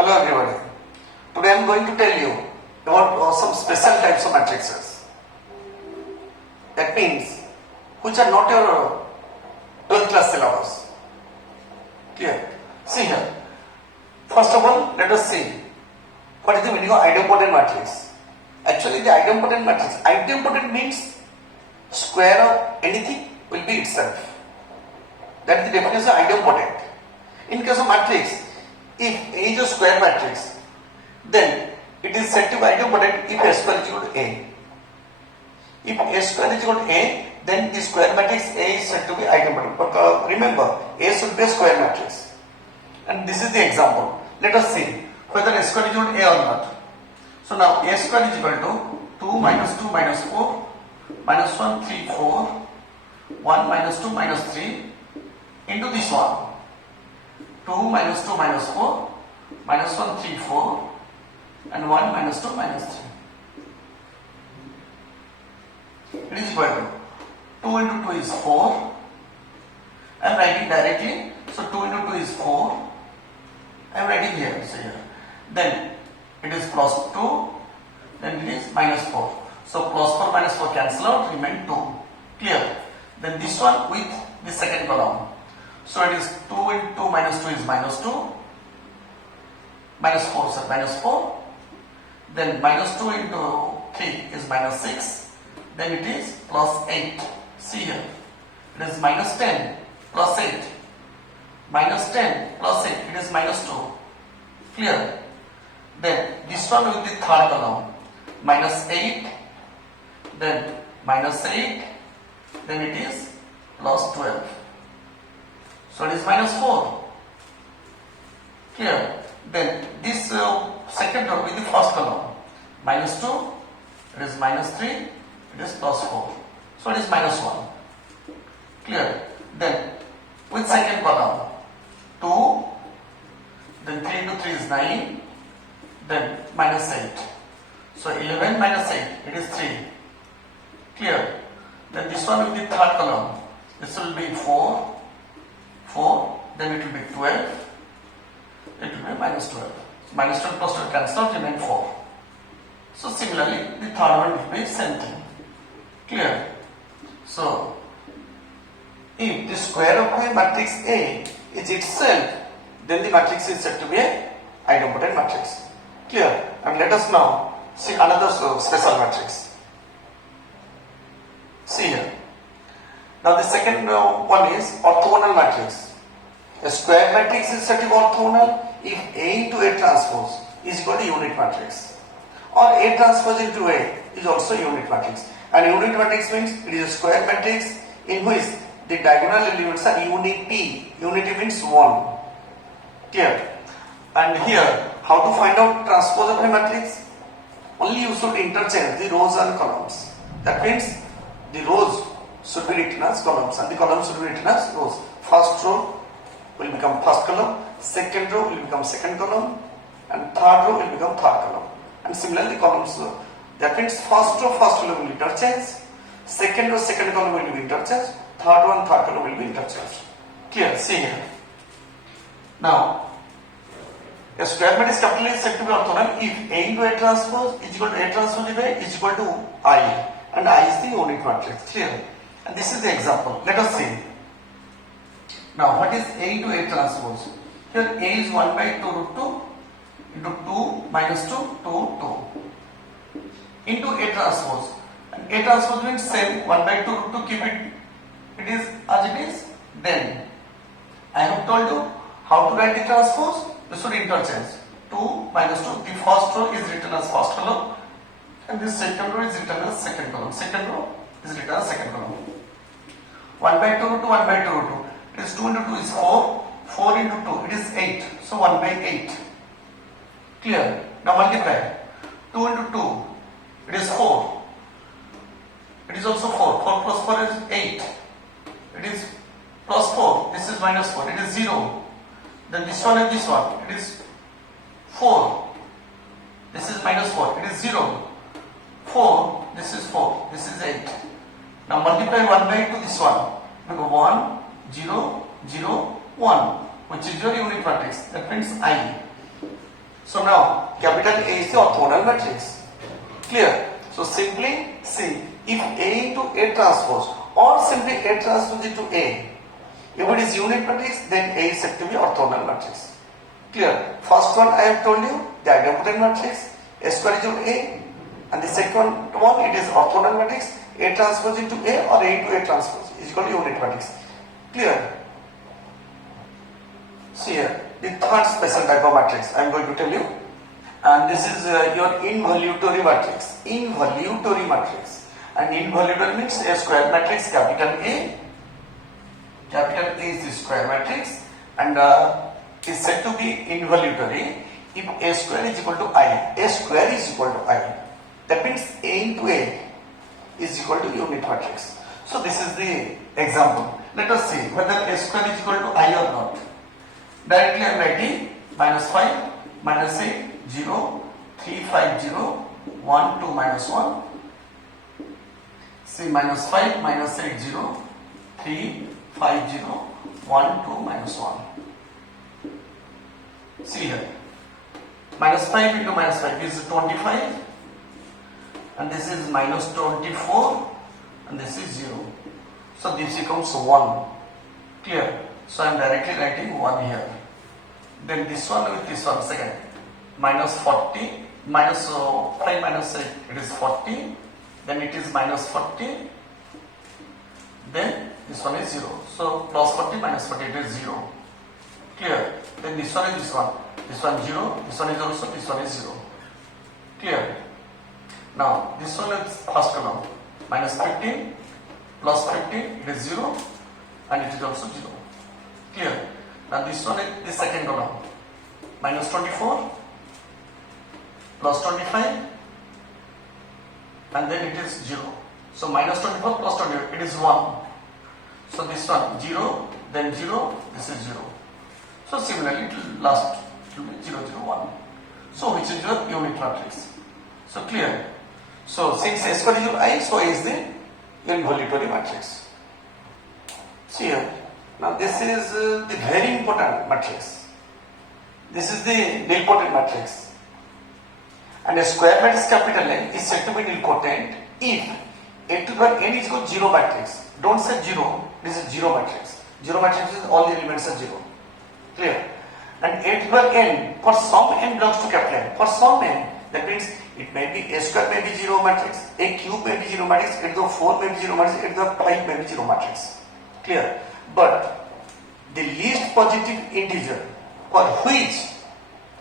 Hello everybody. Today I am going to tell you about some special types of matrices. That means which are not your 12th class syllabus. Clear? See here. First of all, let us see what is the meaning of idempotent matrix. Actually, the idempotent matrix. Idempotent means square of anything will be itself. That is the definition of idempotent. In case of matrix, if A is a square matrix, then it is said to be idempotent if A square is equal to A. If A square is equal to A, then the square matrix A is said to be idempotent. But remember, A should be a square matrix. And this is the example. Let us see whether A square is equal to A or not. So now A square is equal to 2 minus 2 minus 4 minus 1 3 4 1 minus 2 minus 3 into this one. 2 minus 2 minus 4 minus 1 3 4 and 1 minus 2 minus 3. It is equal to 2 into 2 is 4. I am writing directly. So 2 into 2 is 4. I am writing here. So here. Then it is plus 2. Then it is minus 4. So plus 4 minus 4 cancel out. Remain 2. Clear? Then this one with the second column. So it is 2 into minus 2 is minus 2. Minus 4, so minus 4. Then minus 2 into 3 is minus 6. Then it is plus 8. See here. It is minus 10 plus 8. Minus 10 plus 8. It is minus 2. Clear? Then this one with the third column. Minus 8. Then minus 8. Then it is plus 12. So it is minus 4. Clear? Then this second row with the first column. Minus 2. It is minus 3. It is plus 4. So it is minus 1. Clear? Then with second column. 2. Then 3 into 3 is 9. Then minus 8. So 11 minus 8. It is 3. Clear? Then this one with the third column. This will be 4. 4, then it will be 12, it will be minus 12. So minus 12 plus 12 cancel out, remain 4. So similarly, the third one will be same thing. Clear? So, if the square of a matrix A is itself, then the matrix is said to be a idempotent matrix. Clear? And let us now see another special matrix. See here. Now the second one is orthogonal matrix. A square matrix is said to be orthogonal if A into A transpose is equal to unit matrix, or A transpose into A is also unit matrix. And unit matrix means it is a square matrix in which the diagonal elements are unity. Unity means 1. Clear? And here, how to find out transpose of a matrix? Only you should interchange the rows and columns. That means the rows should be written as columns and the columns should be written as rows. First row will become first column, second row will become second column, and third row will become third column. And similarly columns, that means first row will be interchanged, second row second column will be interchanged, third row and third column will be interchanged. Clear? See here. Now, a square matrix capital A is said to be orthogonal if A into A transpose is equal to A transpose into A is equal to I, and I is the unit matrix. Clear? And this is the example. Let us see. Now, what is A into A transpose? Here A is 1 by 2 root 2 into 2 minus 2, 2, 2 into A transpose. And A transpose means same 1 by 2 root 2, keep it. It is as it is. Then I have told you how to write the transpose. You should interchange. 2 minus 2. The first row is written as first column, and this second row is written as second column. Second row is written as second column. 1 by 2 root 2, 1 by 2 root 2. It is 2 into 2 is 4. 4 into 2, it is 8. So 1 by 8. Clear? Now multiply. 2 into 2, it is 4. It is also 4. 4 plus 4 is 8. It is plus 4. This is minus 4. It is 0. Then this one and this one. It is 4. This is minus 4. It is 0. 4. This is 4. This is 8. Now multiply 1 by 2 this one. Because 1, 0, 0, 1, which is your unit matrix. That means I. So now capital A is the orthogonal matrix. Clear? So simply see, if A into A transpose or simply A transpose into A, if it is unit matrix, then A is said to be orthogonal matrix. Clear? First one I have told you, the idempotent matrix, A square is equal to A, and the second one, it is orthogonal matrix, A transpose into A or A into A transpose is equal to unit matrix. Clear? See here, the third special type of matrix I am going to tell you, and this is your involutory matrix. Involutory matrix, and involutory means a square matrix, capital A. Capital A is the square matrix, and is said to be involutory if A square is equal to I. A square is equal to I. That means A into A is equal to unit matrix. So this is the example. Let us see whether A square is equal to I or not. Directly I am writing minus 5, minus 8, 0, 3, 5, 0, 1, 2, minus 1. See, minus 5, minus 8, 0, 3, 5, 0, 1, 2, minus 1. See here. Minus 5 into minus 5 is 25. And this is minus 24. And this is 0. So this becomes 1. Clear? So I am directly writing 1 here. Then this one with this one, second. Minus 40, minus 5 minus 8, it is 40. Then it is minus 40. Then this one is 0. So plus 40 minus 40, it is 0. Clear? Then this one is this one. This one 0. This one is also, this one is 0. Clear? Now this one is first column. Minus 15 plus 15, it is 0. And it is also 0. Clear? Now this one is the second column. Minus 24 plus 25 and then it is 0. So minus 24 plus 20, it is 1. So this one 0, then 0, this is 0. So similarly it will last, it will be 0, 0, 1. So which is your unit matrix. So clear? So since A square is equal to I, so A is the involutory matrix. See here. Now this is the very important matrix. This is the nilpotent matrix. And a square matrix capital N is said to be nilpotent if A to the power n is equal to 0 matrix. Don't say 0, this is 0 matrix. 0 matrix is all the elements are 0. Clear? And A to the power n, for some n belongs to capital N. For some n, that means it may be A square may be 0 matrix, A cube may be 0 matrix, A to the 4 may be 0 matrix, A to the 5 may be 0 matrix. Clear? But the least positive integer for which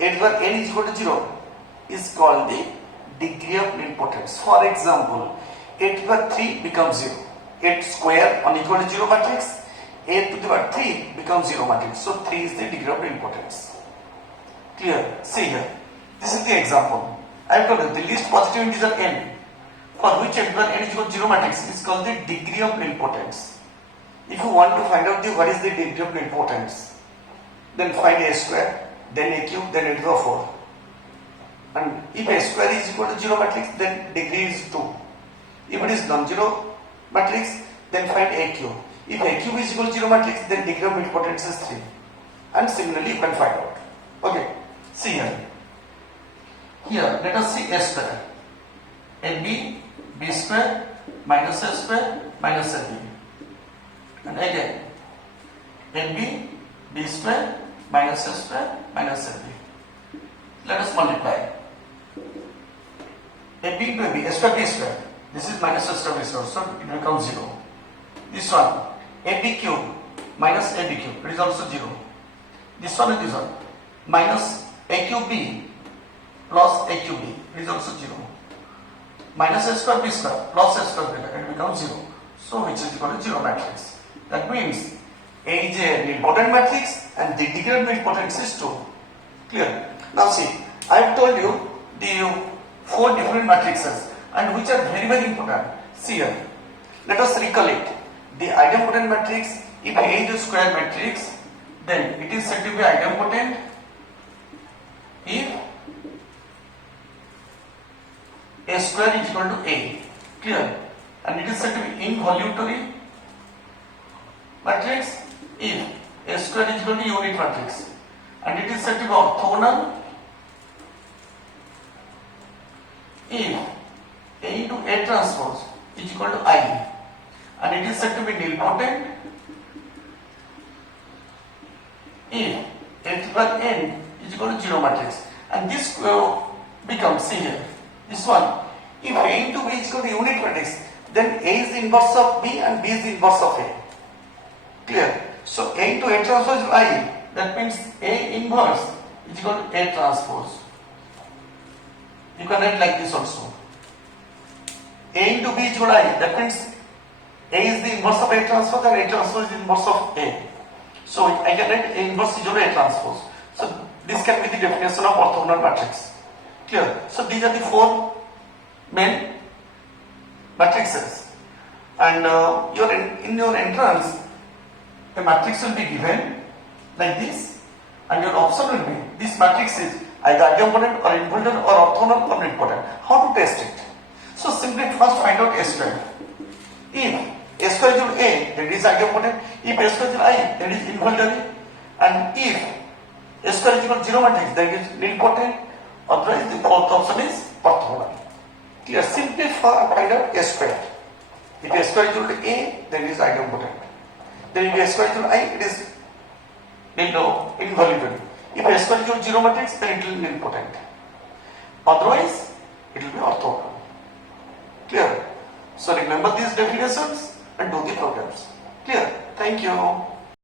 A to the power n is equal to 0 is called the degree of nilpotence. For example, A to the power 3 becomes 0. 8 square on equal to 0 matrix, A to the power 3 becomes 0 matrix. So 3 is the degree of nilpotence. Clear? See here. This is the example. I have told you the least positive integer n for which A to the power n is equal to 0 matrix is called the degree of nilpotence. If you want to find out what is the degree of nilpotence, then find A square, then A cube, then A to the power 4. And if A square is equal to 0 matrix, then degree is 2. If it is non-zero matrix, then find A cube. If A cube is equal to 0 matrix, then degree of nilpotence is 3. And similarly, you can find out. Okay, see here. Here, let us see A square. AB, B square, minus A square, minus AB. And again, AB, B square, minus A square, minus AB. Let us multiply. AB into AB, A square, B square. This is minus A square, B square, so it becomes 0. This one, AB cube, minus AB cube, it is also 0. This one and this one, minus A cube B, plus A cube B, it is also 0. Minus A square, B square, plus A square, B, it becomes 0. So which is equal to 0 matrix. That means A is a nilpotent matrix and the degree of nilpotence is 2. Clear? Now see, I have told you the 4 different matrices and which are very very important. See here, let us recollect. The idempotent matrix, if A is a square matrix, then it is said to be idempotent if A square is equal to A. Clear? And it is said to be involutory matrix if A square is equal to unit matrix, and it is said to be orthogonal A transpose is equal to I, and it is said to be nilpotent if A triple n is equal to 0 matrix. And this becomes, see here, this one, if A into B is equal to unit matrix, then A is the inverse of B and B is the inverse of A. Clear? So A into A transpose is I, that means A inverse is equal to A transpose. You can write like this also. A into B is equal to I, that means A is the inverse of A transpose and A transpose is the inverse of A. So I can write A inverse is equal to A transpose. So this can be the definition of orthogonal matrix. Clear? So these are the four main matrices. And in your entrance, a matrix will be given like this, and your option will be this matrix is either idempotent or inverted or orthogonal or nilpotent. How to test it? So simply first find out A square. If A square is equal to A, that is idempotent. If A square is equal to I, that is inverted. And if A square is equal to 0 matrix, that is nilpotent. Otherwise, the fourth option is orthogonal. Clear? Simply find out A square. If A square is equal to A, then it is idempotent. Then if A square is equal to I, it is invalid. If A square is equal to 0 matrix, then it will be nilpotent. Otherwise, it will be orthogonal. Clear? So remember these definitions and do the programs. Clear? Thank you.